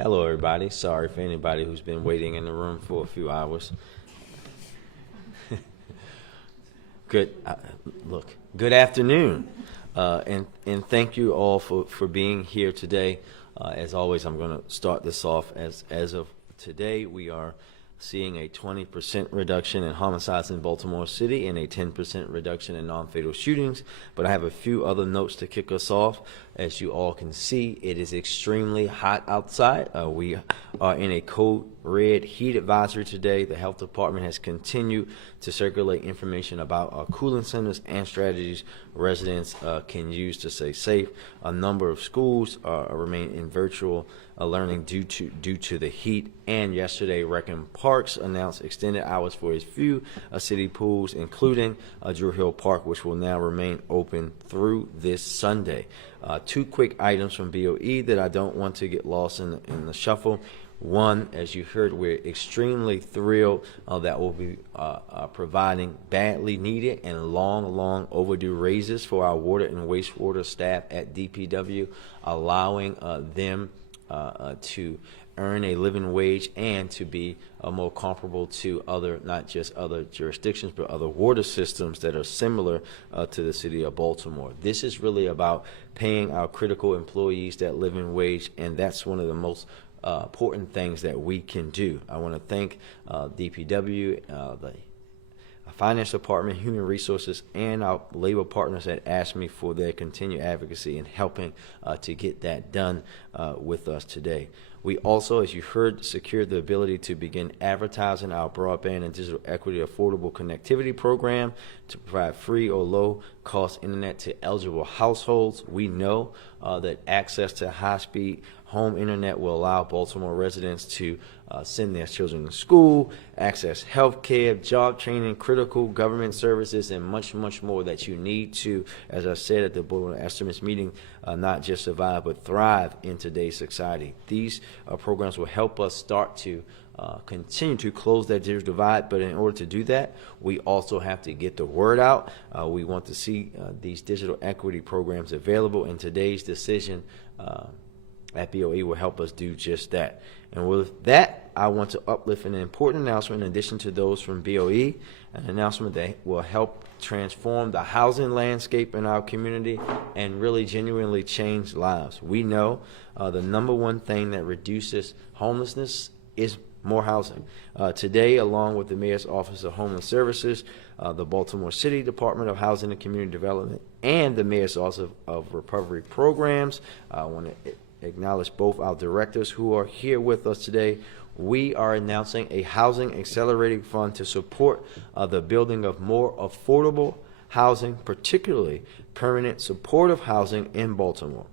Hello, everybody. Sorry for anybody who's been waiting in the room for a few hours. Good afternoon, and thank you all for being here today. As always, I'm going to start this off as of today. We are seeing a 20% reduction in homicides in Baltimore City and a 10% reduction in non-fatal shootings. But I have a few other notes to kick us off. As you all can see, it is extremely hot outside. We are in a code red heat advisory today. The health department has continued to circulate information about our cooling centers and strategies residents can use to stay safe. A number of schools remain in virtual learning due to the heat. And yesterday, Reckin Parks announced extended hours for its few city pools, including Drew Hill Park, which will now remain open through this Sunday. Two quick items from BOE that I don't want to get lost in the shuffle. One, as you heard, we're extremely thrilled that we'll be providing badly needed and long overdue raises for our water and wastewater staff at DPW, allowing them to earn a living wage and to be more comparable to other, not just other jurisdictions, but other water systems that are similar to the city of Baltimore. This is really about paying our critical employees that living wage, and that's one of the most important things that we can do. I want to thank DPW, the Finance Department, Human Resources, and our labor partners at ASME for their continued advocacy in helping to get that done with us today. We also, as you heard, secured the ability to begin advertising our broadband and digital equity affordable connectivity program to provide free or low-cost internet to eligible households. We know that access to high-speed home internet will allow Baltimore residents to send their children to school, access health care, job training, critical government services, and much more that you need to, as I said at the Board of Estimates meeting, not just survive but thrive in today's society. These programs will help us start to continue to close that digital divide, but in order to do that, we also have to get the word out. We want to see these digital equity programs available, and today's decision at BOE will help us do just that. And with that, I want to uplift an important announcement in addition to those from BOE, an announcement that will help transform the housing landscape in our community and really genuinely change lives. We know the number one thing that reduces homelessness is more housing. Today, along with the Mayor's Office of Homeless Services, the Baltimore City Department of Housing and Community Development, and the Mayor's Office of Recovery Programs, I want to acknowledge both our directors who are here with us today. We are announcing a housing accelerating fund to support the building of more affordable housing, particularly permanent supportive housing in Baltimore.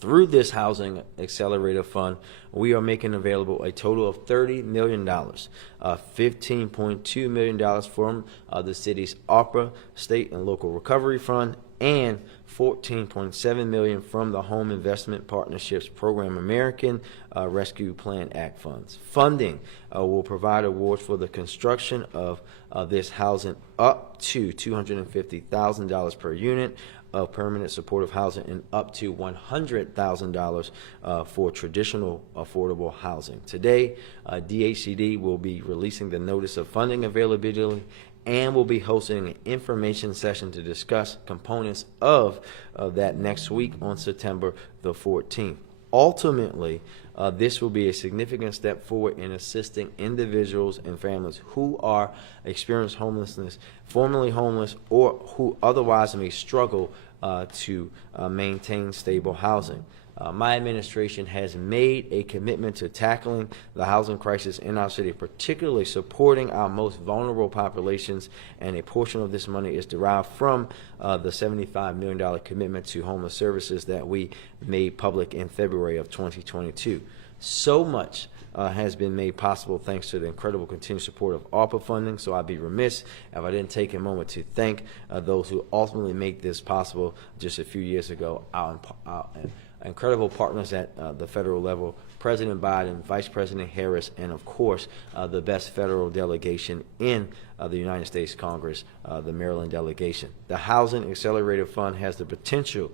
Through this Housing Accelerator Fund, we are making available a total of $30 million, $15.2 million from the city's ARPA, State and Local Recovery Fund, and $14.7 million from the Home Investment Partnerships Program American Rescue Plan Act funds. Funding will provide awards for the construction of this housing up to $250,000 per unit of permanent supportive housing and up to $100,000 for traditional affordable housing. Today, DHCD will be releasing the notice of funding availability and will be hosting an information session to discuss components of that next week on September the 14th. Ultimately, this will be a significant step forward in assisting individuals and families who are experiencing homelessness, formerly homeless, or who otherwise may struggle to maintain stable housing. My administration has made a commitment to tackling the housing crisis in our city, particularly supporting our most vulnerable populations, and a portion of this money is derived from the $75 million commitment to homeless services that we made public in February of 2022. So much has been made possible thanks to the incredible continued support of ARPA funding, so I'd be remiss if I didn't take a moment to thank those who ultimately make this possible just a few years years ago, our incredible partners at the federal level, President Biden, Vice President Harris, and of course, the best federal delegation in the United States Congress, the Maryland delegation. The Housing Accelerator Fund has the potential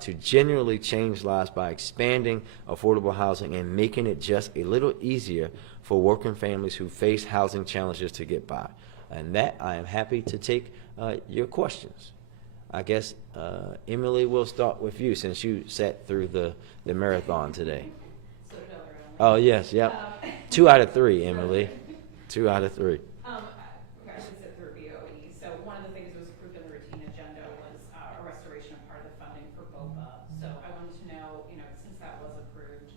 to genuinely change lives by expanding affordable housing and making it just a little easier for working families who face housing challenges to get by. And that, I am happy to take your questions. I guess, Emily, we'll start with you since you sat through the marathon today. Oh, yes, yep. 2 out of 3, Emily. 2 out of 3. I should sit through BOE. So one of the things that was approved in the routine agenda was a restoration of part of the funding for BOPA. So I wanted to know, since that was approved,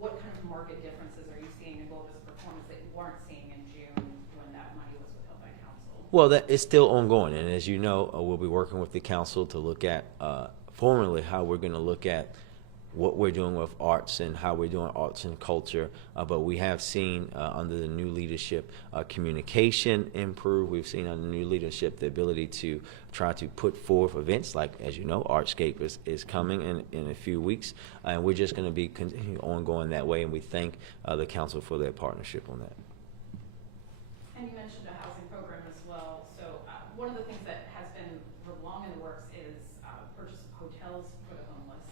what kind of market differences are you seeing in BOPA's performance that you weren't seeing in June when that money was withheld by council? Well, that is still ongoing, and as you know, we'll be working with the council to look at formally how we're going to look at what we're doing with arts and how we're doing arts and culture, but we have seen under the new leadership communication improve. We've seen under the new leadership the ability to try to put forth events like, as you know, Artscape is coming in a few weeks, and we're just going to be continuing ongoing that way, and we thank the council for their partnership on that. And you mentioned a housing program as well. So one of the things that has been long in the works is purchase of hotels for the homeless.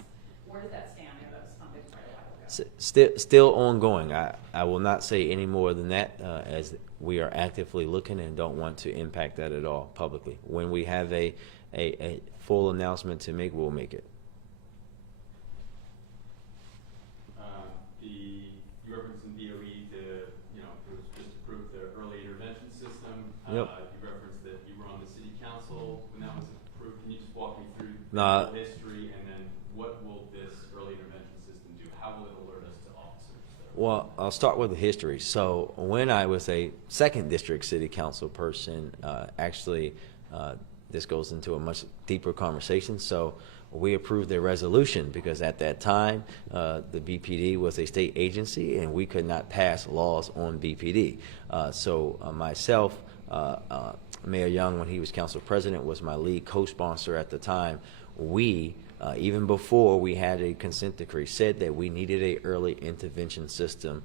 Where does that stand? I know that was funded quite a while ago. Still ongoing. I will not say any more than that, as we are actively looking and don't want to impact that at all publicly. When we have a full announcement to make, we'll make it. You referenced in DOE it was just approved the early intervention system. Yep. You referenced that you were on the city council when that was approved. Can you just walk me through the history and then what will this early intervention system do? How will it alert us to officers? Well, I'll start with the history. So when I was a 2nd District City Council person, this goes into a much deeper conversation. So we approved a resolution because at that time, the BPD was a state agency and we could not pass laws on BPD. Myself, Mayor Young, when he was council president, was my lead co-sponsor at the time. We, even before we had a consent decree, said that we needed a early intervention system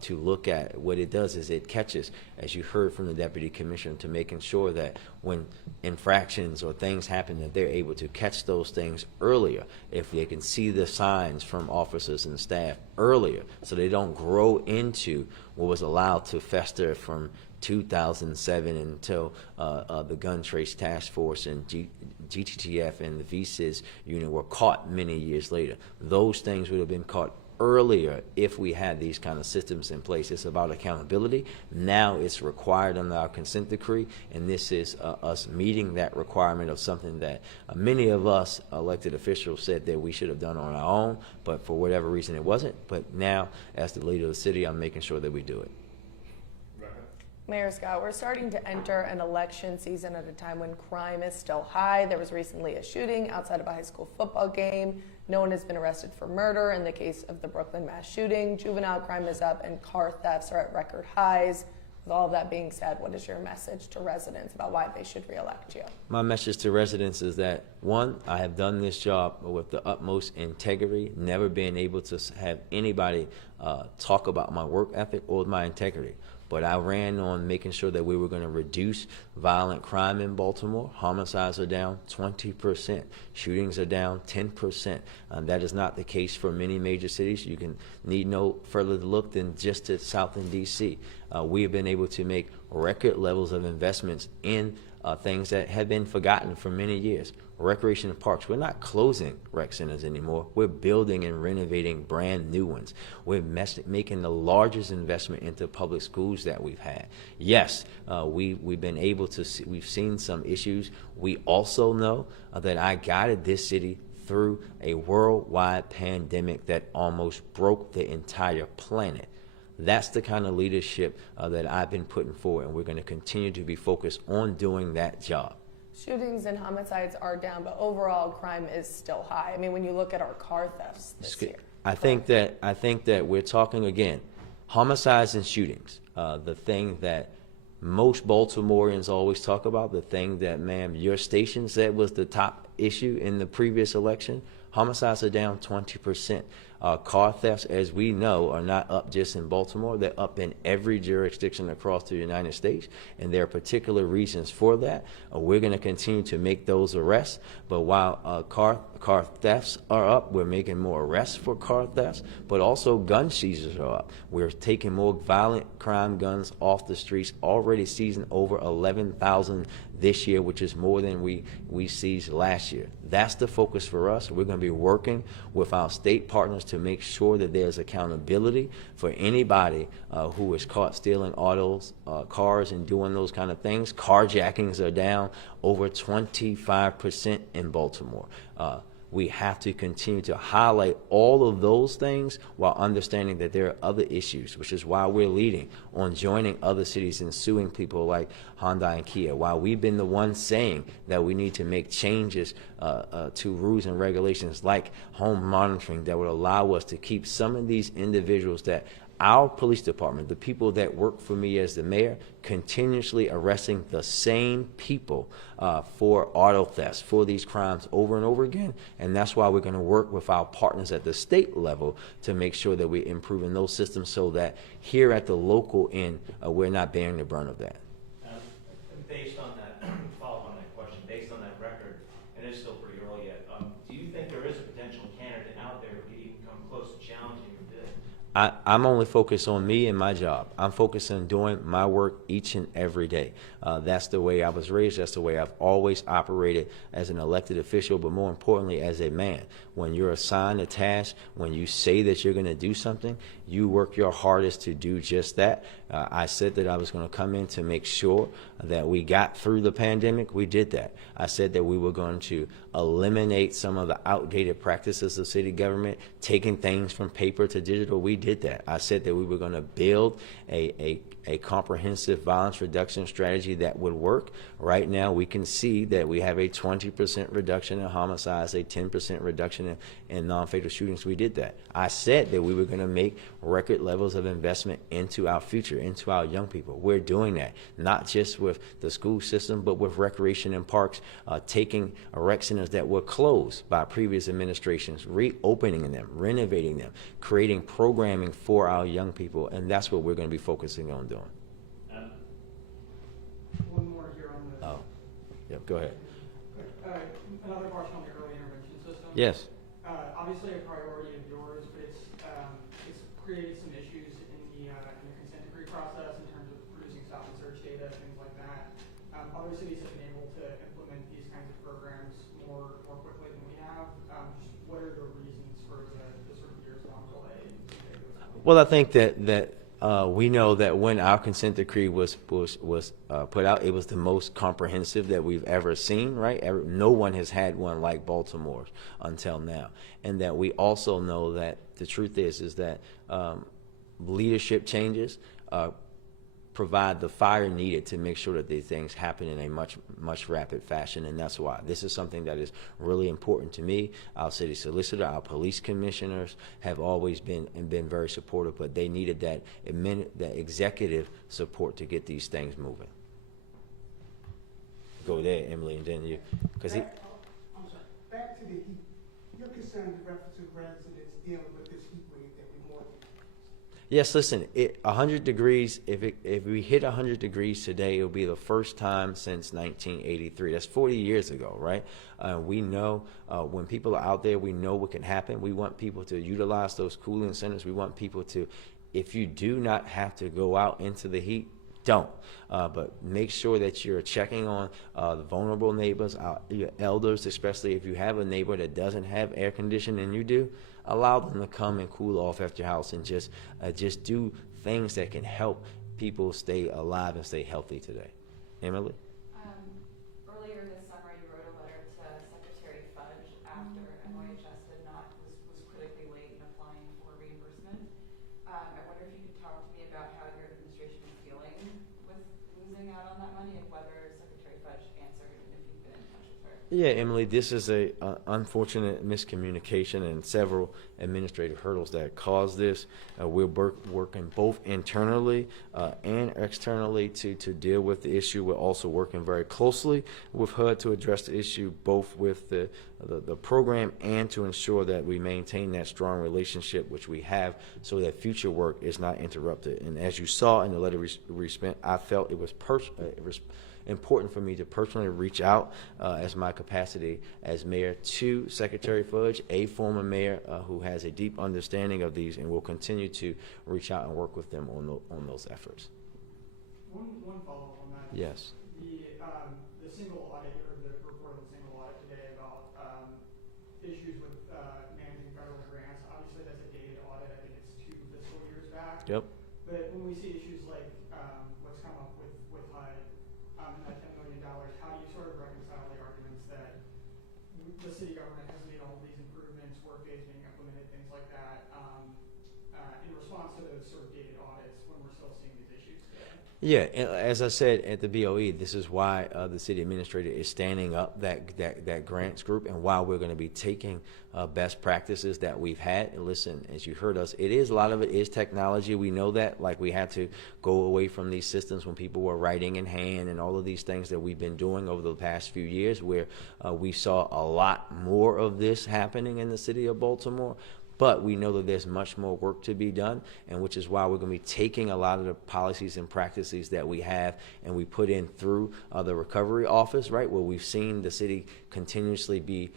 to look at. What it does is it catches, as you heard from the deputy commissioner, to making sure that when infractions or things happen, that they're able to catch those things earlier, if they can see the signs from officers and staff earlier, so they don't grow into what was allowed to fester from 2007 until the Gun Trace Task Force and GTTF and the VSIS unit were caught many years later. Those things would have been caught earlier if we had these kind of systems in place. It's about accountability. Now it's required under our consent decree, and this is us meeting that requirement of something that many of us elected officials said that we should have done on our own, but for whatever reason it wasn't. But now, as the leader of the city, I'm making sure that we do it. Mayor Scott, we're starting to enter an election season at a time when crime is still high. There was recently a shooting outside of a high school football game. No one has been arrested for murder in the case of the Brooklyn mass shooting. Juvenile crime is up and car thefts are at record highs. With all of that being said, what is your message to residents about why they should reelect you? My message to residents is that, one, I have done this job with the utmost integrity, never been able to have anybody talk about my work ethic or my integrity. But I ran on making sure that we were going to reduce violent crime in Baltimore. Homicides are down 20%. Shootings are down 10%. That is not the case for many major cities. You can need no further look than just to South in D.C. We have been able to make record levels of investments in things that have been forgotten for many years. Recreation and parks. We're not closing rec centers anymore. We're building and renovating brand new ones. We're making the largest investment into public schools that we've had. Yes, we've been able to see, we've seen some issues. We also know that I guided this city through a worldwide pandemic that almost broke the entire planet. That's the kind of leadership that I've been putting forward, and we're going to continue to be focused on doing that job. Shootings and homicides are down, but overall crime is still high. I mean, when you look at our car thefts this year. I think that we're talking again, homicides and shootings. The thing that most Baltimoreans always talk about, the thing that, ma'am, your station said was the top issue in the previous election. Homicides are down 20%. Car thefts, as we know, are not up just in Baltimore. They're up in every jurisdiction across the United States, and there are particular reasons for that. We're going to continue to make those arrests, but while car thefts are up, we're making more arrests for car thefts, but also gun seizures are up. We're taking more violent crime guns off the streets, already seizing over 11,000 this year, which is more than we seized last year. That's the focus for us. We're going to be working with our state partners to make sure that there's accountability for anybody who is caught stealing autos, cars, and doing those kind of things. Carjackings are down over 25% in Baltimore. We have to continue to highlight all of those things while understanding that there are other issues, which is why we're leading on joining other cities and suing people like Hyundai and Kia. While we've been the ones saying that we need to make changes to rules and regulations like home monitoring that would allow us to keep some of these individuals that our police department, the people that work for me as the mayor, continuously arresting the same people for auto thefts, for these crimes over and over again. And that's why we're going to work with our partners at the state level to make sure that we're improving those systems so that here at the local end, we're not bearing the brunt of that. Based on that, follow on that question, based on that record, and it's still pretty early yet, do you think there is a potential candidate out there who could even come close to challenging your bid? I'm only focused on me and my job. I'm focused on doing my work each and every day. That's the way I was raised. That's the way I've always operated as an elected official, but more importantly, as a man. When you're assigned a task, when you say that you're going to do something, you work your hardest to do just that. I said that I was going to come in to make sure that we got through the pandemic. We did that. I said that we were going to eliminate some of the outdated practices of city government, taking things from paper to digital. We did that. I said that we were going to build a comprehensive violence reduction strategy that would work. Right now, we can see that we have a 20% reduction in homicides, a 10% reduction in non-fatal shootings. We did that. I said that we were going to make record levels of investment into our future, into our young people. We're doing that, not just with the school system, but with recreation and parks, taking rec centers that were closed by previous administrations, reopening them, renovating them, creating programming for our young people, and that's what we're going to be focusing on doing. One more here on the. Oh, yep, go ahead. Another question on the early intervention system. Yes. Obviously a priority of yours, but it's created some issues in the consent decree process in terms of producing stop and search data, things like that. Other cities have been able to implement these kinds of programs more quickly than we have. What are the reasons for the sort of years-long delay? Well, I think that we know that when our consent decree was put out, it was the most comprehensive that we've ever seen, right? No one has had one like Baltimore's until now. And that we also know that the truth is that leadership changes provide the fire needed to make sure that these things happen in a much rapid fashion, and that's why this is something that is really important to me. Our city solicitor, our police commissioners have always been very supportive, but they needed that executive support to get these things moving. Go there, Emily, and then you, because he. I'm sorry. Back to the heat. You're concerned with reference to residents dealing with this heat wave that we want. Yes, listen, 100 degrees, if we hit 100 degrees today, it'll be the first time since 1983. That's 40 years ago, right? We know when people are out there, we know what can happen. We want people to utilize those cooling centers. We want people to, if you do not have to go out into the heat, don't. But make sure that you're checking on the vulnerable neighbors, your elders, especially if you have a neighbor that doesn't have air conditioning and you do. Allow them to come and cool off at your house and just do things that can help people stay alive and stay healthy today. Emily? Earlier this summer, you wrote a letter to Secretary Fudge after NYHS was critically late in applying for reimbursement. I wonder if you could talk to me about how your administration is feeling with losing out on that money and whether Secretary Fudge answered and if you've been in touch with her. Yeah, Emily, this is a unfortunate miscommunication and several administrative hurdles that caused this. We're working both internally and externally to deal with the issue. We're also working very closely with HUD to address the issue, both with the program and to ensure that we maintain that strong relationship which we have, so that future work is not interrupted. And as you saw in the letter we spent, I felt it was important for me to personally reach out as my capacity as mayor to Secretary Fudge, a former mayor who has a deep understanding of these, and will continue to reach out and work with them on those efforts. One follow-up on that. Yes. The single audit, or the report of the single audit today about issues with managing federal grants. Obviously, that's a dated audit. I think it's 2 fiscal years back. Yep. But when we see issues like what's come up with HUD and that $10 million, how do you sort of reconcile the arguments that the city government has made all of these improvements, work days being implemented, things like that, in response to those sort of dated audits when we're still seeing these issues today? Yeah, and as I said at the BOE, this is why the city administrator is standing up that grants group, and why we're going to be taking best practices that we've had. And listen, as you heard us, a lot of it is technology. We know that, like we had to go away from these systems when people were writing in hand and all of these things that we've been doing over the past few years, where we saw a lot more of this happening in the city of Baltimore. But we know that there's much more work to be done, and which is why we're going to be taking a lot of the policies and practices that we have and we put in through the recovery office, right, where we've seen the city continuously be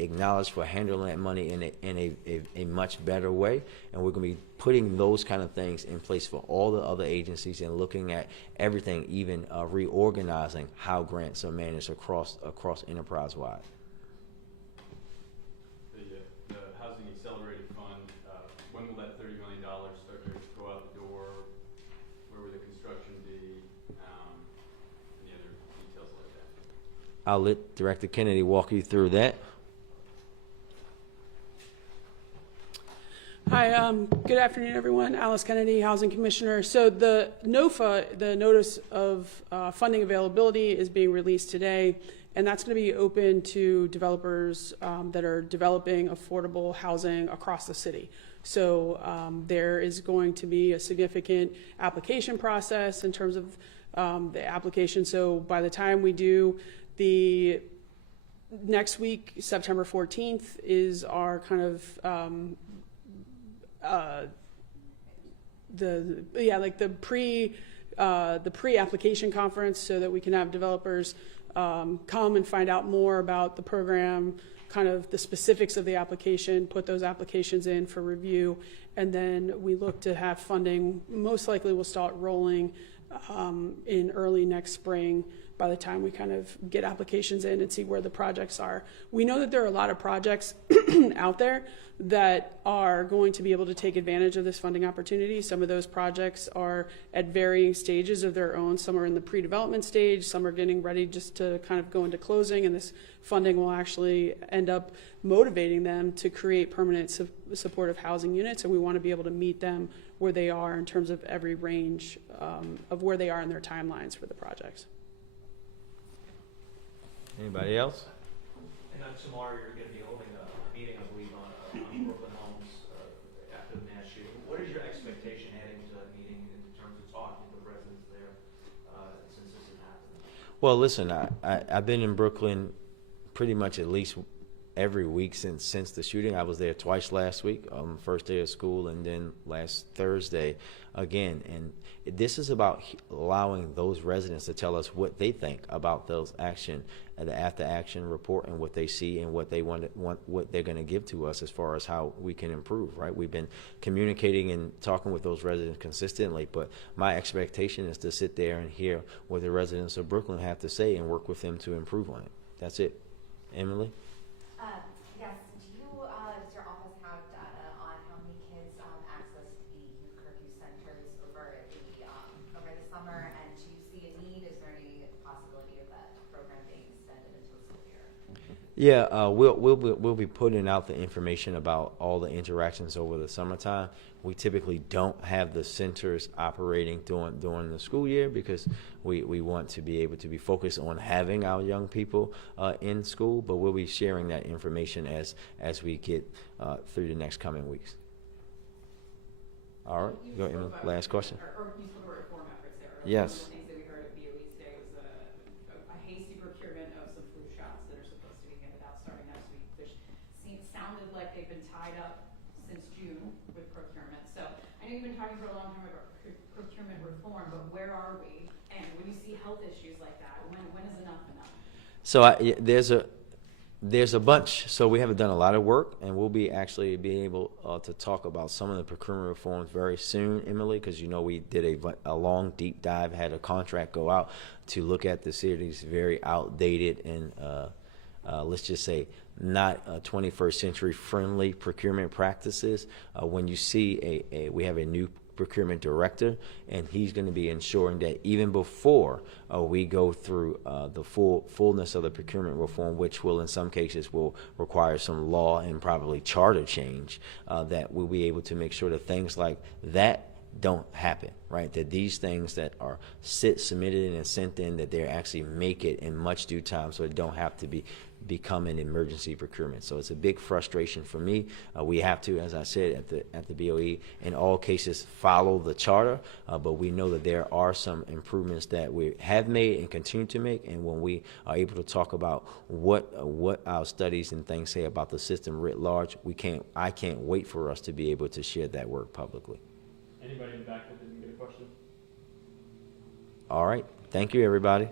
acknowledged for handling that money in a much better way. And we're going to be putting those kind of things in place for all the other agencies, and looking at everything, even reorganizing how grants are managed across enterprise-wide. I'll let Director Kennedy walk you through that. Hi, good afternoon, everyone. Alice Kennedy, Housing Commissioner. So the NOFA, the Notice of Funding Availability, is being released today, and that's going to be open to developers that are developing affordable housing across the city. So there is going to be a significant application process in terms of the application. So by the time we do the next week, September 14th, is our kind of the pre-application conference, so that we can have developers come and find out more about the program, kind of the specifics of the application, put those applications in for review, and then we look to have funding. Most likely we'll start rolling in early next spring, by the time we kind of get applications in and see where the projects are. We know that there are a lot of projects out there that are going to be able to take advantage of this funding opportunity. Some of those projects are at varying stages of their own. Some are in the pre-development stage, some are getting ready just to kind of go into closing, and this funding will actually end up motivating them to create permanent supportive housing units, and we want to be able to meet them where they are in terms of every range of where they are in their timelines for the projects. Anybody else? And tomorrow you're going to be holding a meeting, I believe, on Brooklyn homes after the mass shooting. What is your expectation heading to that meeting in terms of talking with residents there since this has happened? Well, listen, I've been in Brooklyn pretty much at least every week since the shooting. I was there twice last week, first day of school, and then last Thursday again. And this is about allowing those residents to tell us what they think about those the after action report, and what they see and what they want what they're going to give to us as far as how we can improve. Right? We've been communicating and talking with those residents consistently, but my expectation is to sit there and hear what the residents of Brooklyn have to say and work with them to improve on it. That's it. Emily? Yes. Does your office have data on how many kids access the youth curfew centers over the summer? And do you see a need? Is there any possibility of that program being extended into the school year? Yeah, we'll be putting out the information about all the interactions over the summertime. We typically don't have the centers operating during the school year because we want to be able to be focused on having our young people in school. But we'll be sharing that information as we get through the next coming weeks. All right, You go spoke Emma. about Last question. Or you spoke about reform efforts there. Yes. One of the things that we heard at BOE today was a hasty procurement of some flu shots that are supposed to be handed out starting next week, which sounded like they've been tied up since June with procurement. So I know you've been talking for a long time about procurement reform, but where are we? And when you see health issues like that, when is enough enough? So there's a bunch. So we haven't done a lot of work, and we'll be actually being able to talk about some of the procurement reforms very soon, Emily, because you know we did a long deep dive, had a contract go out to look at the city's very outdated and let's just say not 21st century friendly procurement practices. When you see we have a new procurement director, and he's going to be ensuring that even before we go through the fullness of the procurement reform, which will in some cases will require some law and probably charter change, that we'll be able to make sure that things like that don't happen, right? That these things that are submitted and sent in, that they actually make it in much due time, so it don't have to become an emergency procurement. So it's a big frustration for me. We have to, as I said at the BOE, in all cases follow the charter, but we know that there are some improvements that we have made and continue to make. And when we are able to talk about what our studies and things say about the system writ large, I can't wait for us to be able to share that work publicly. Anybody in the back that didn't get a question? All right. Thank you, everybody.